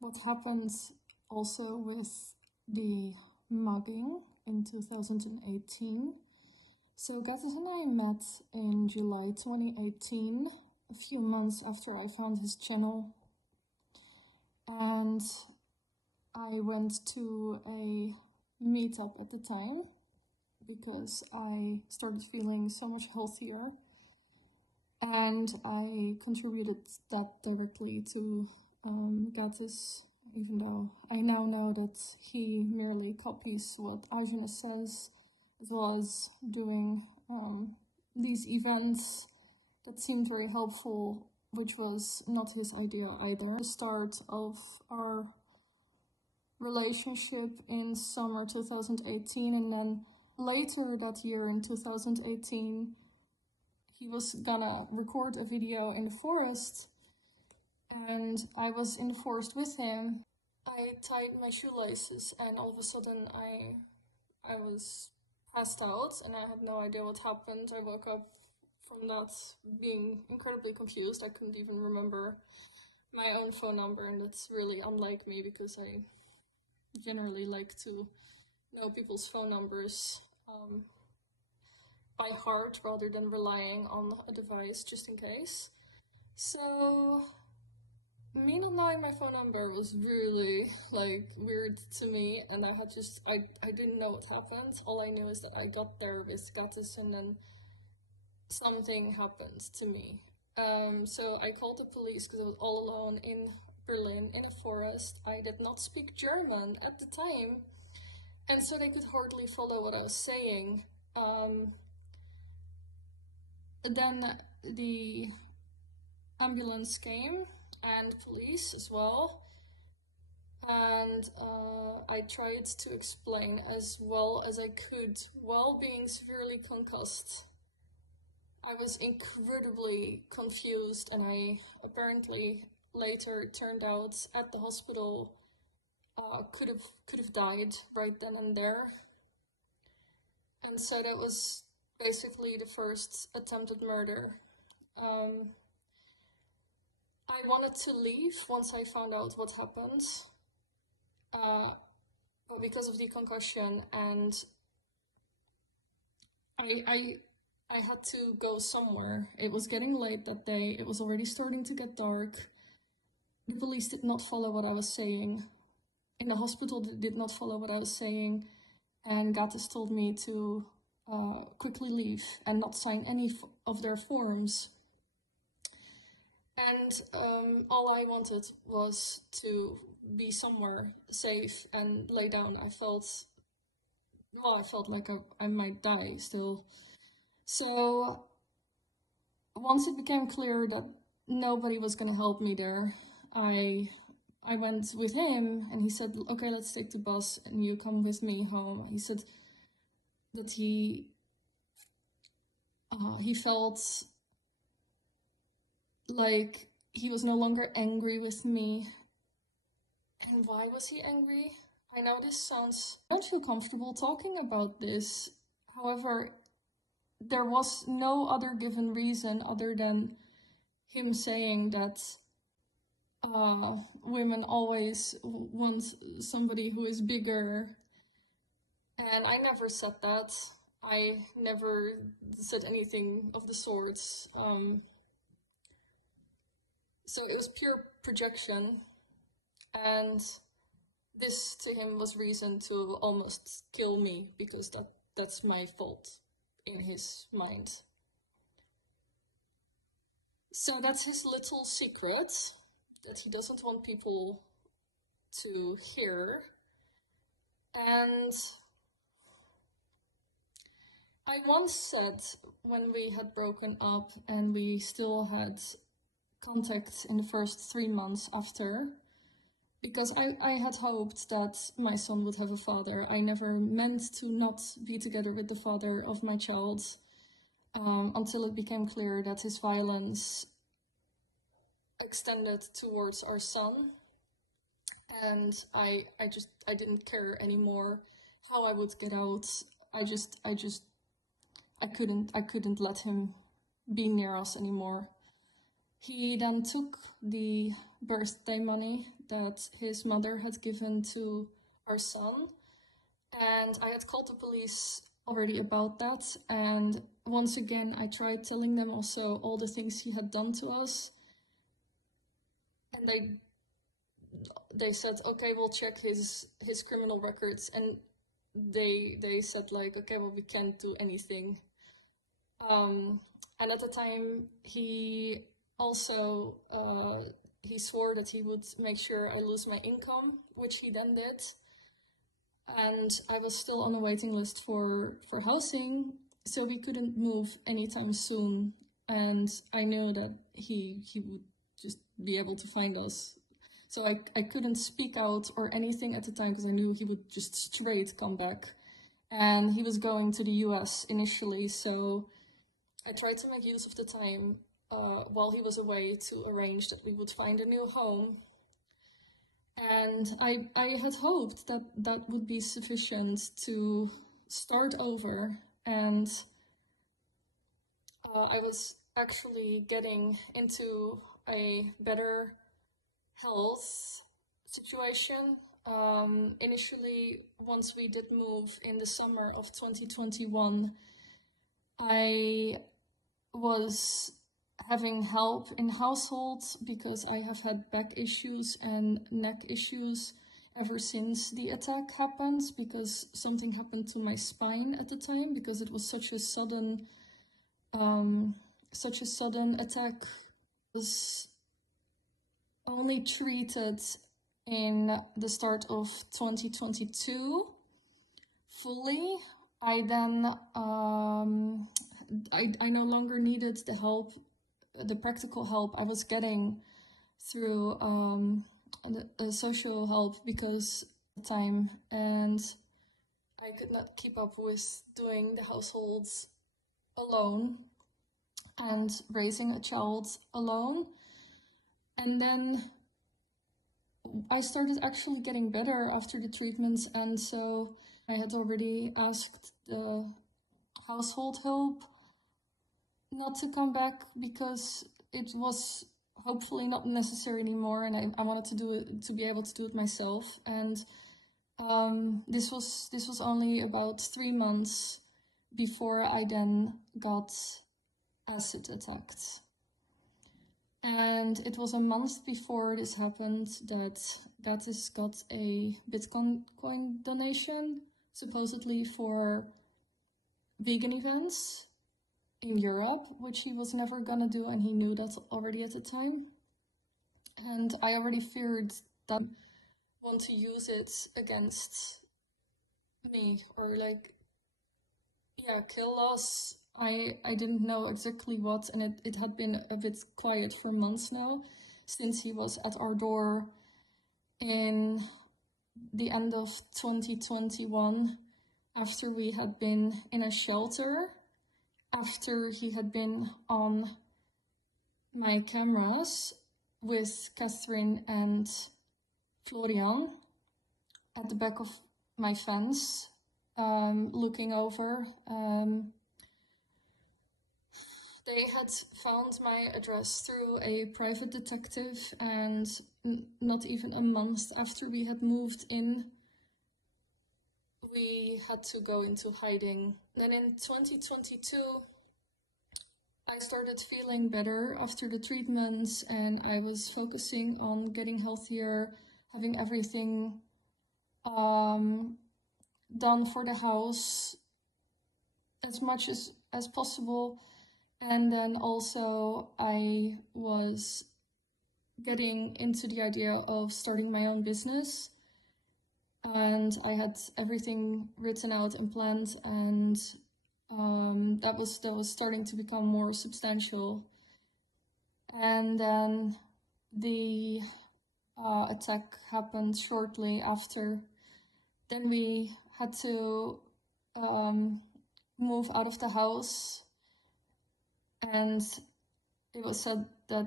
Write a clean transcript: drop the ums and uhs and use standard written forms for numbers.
what happened also with the mugging in 2018. So Gatis and I met in July 2018, a few months after I found his channel. And I went to a meetup at the time because I started feeling so much healthier. And I contributed that directly to Gatis, even though I now know that he merely copies what Arjuna says, as well as doing these events that seemed very helpful, which was not his idea either. The start of our relationship in summer 2018, and then later that year in 2018, he was gonna record a video in the forest, and I was in the forest with him. I tied my shoelaces, and all of a sudden I was passed out, and I had no idea what happened. I woke up from that being incredibly confused. I couldn't even remember my own phone number, and that's really unlike me because I generally like to know people's phone numbers by heart rather than relying on a device just in case. So me not knowing my phone number was really weird to me, and I didn't know what happened. All I knew is that I got there with Gatis and then something happened to me. So I called the police because I was all alone in Berlin in a forest. I did not speak German at the time, and so they could hardly follow what I was saying. Then the ambulance came and police as well, and I tried to explain as well as I could while being severely concussed. I was incredibly confused, and I apparently later turned out at the hospital could have died right then and there. And so that was basically the first attempted murder. I wanted to leave once I found out what happened, but because of the concussion, and I had to go somewhere. It was getting late that day. It was already starting to get dark. The police did not follow what I was saying. In the hospital, they did not follow what I was saying, and Gatis told me to quickly leave and not sign any of their forms. And all I wanted was to be somewhere safe and lay down. I felt like I might die still. So once it became clear that nobody was gonna help me there, I went with him, and he said, okay, let's take the bus and you come with me home. He said that he felt like he was no longer angry with me. And why was he angry? I know this sounds... I don't feel comfortable talking about this. However, there was no other given reason other than him saying that women always want somebody who is bigger. And I never said that. I never said anything of the sorts. So it was pure projection, and this to him was reason to almost kill me because that's my fault in his mind. So that's his little secret that he doesn't want people to hear. And I once said, when we had broken up and we still had contact in the first 3 months after, because I had hoped that my son would have a father. I never meant to not be together with the father of my child until it became clear that his violence extended towards our son, and I didn't care anymore how I would get out. I couldn't let him be near us anymore. He then took the birthday money that his mother had given to our son. And I had called the police already about that. And once again, I tried telling them also all the things he had done to us. And they said, okay, we'll check his criminal records. And they said like, okay, well, we can't do anything. And at the time, he also, he swore that he would make sure I lose my income, which he then did. And I was still on a waiting list for housing, so we couldn't move anytime soon. And I knew that he would just be able to find us. So I couldn't speak out or anything at the time because I knew he would just straight come back. And he was going to the US initially, so I tried to make use of the time while he was away to arrange that we would find a new home. And I had hoped that that would be sufficient to start over. And I was actually getting into a better health situation. Initially, once we did move in the summer of 2021, I was having help in household because I have had back issues and neck issues ever since the attack happened, because something happened to my spine at the time, because it was such a sudden attack. It was only treated in the start of 2022 fully. I then I no longer needed the help, the practical help I was getting through the social help, because at the time, and I could not keep up with doing the households alone and raising a child alone. And then I started actually getting better after the treatments, and so I had already asked the household help not to come back because it was hopefully not necessary anymore, and I wanted to be able to do it myself. And this was only about 3 months before I then got acid attacked. And it was a month before this happened that Gatis got a Bitcoin donation, supposedly for vegan events in Europe, which he was never gonna do, and he knew that already at the time. And I already feared that want to use it against me, or like, yeah, kill us. I didn't know exactly what, and it had been a bit quiet for months now, since he was at our door in the end of 2021, after we had been in a shelter, after he had been on my cameras with Catherine and Florian at the back of my fence, looking over. They had found my address through a private detective, and not even a month after we had moved in, we had to go into hiding. Then in 2022, I started feeling better after the treatments, and I was focusing on getting healthier, having everything done for the house as much as possible. And then also I was getting into the idea of starting my own business, and I had everything written out and planned, and that was starting to become more substantial. And then the attack happened shortly after. Then we had to move out of the house, and it was said that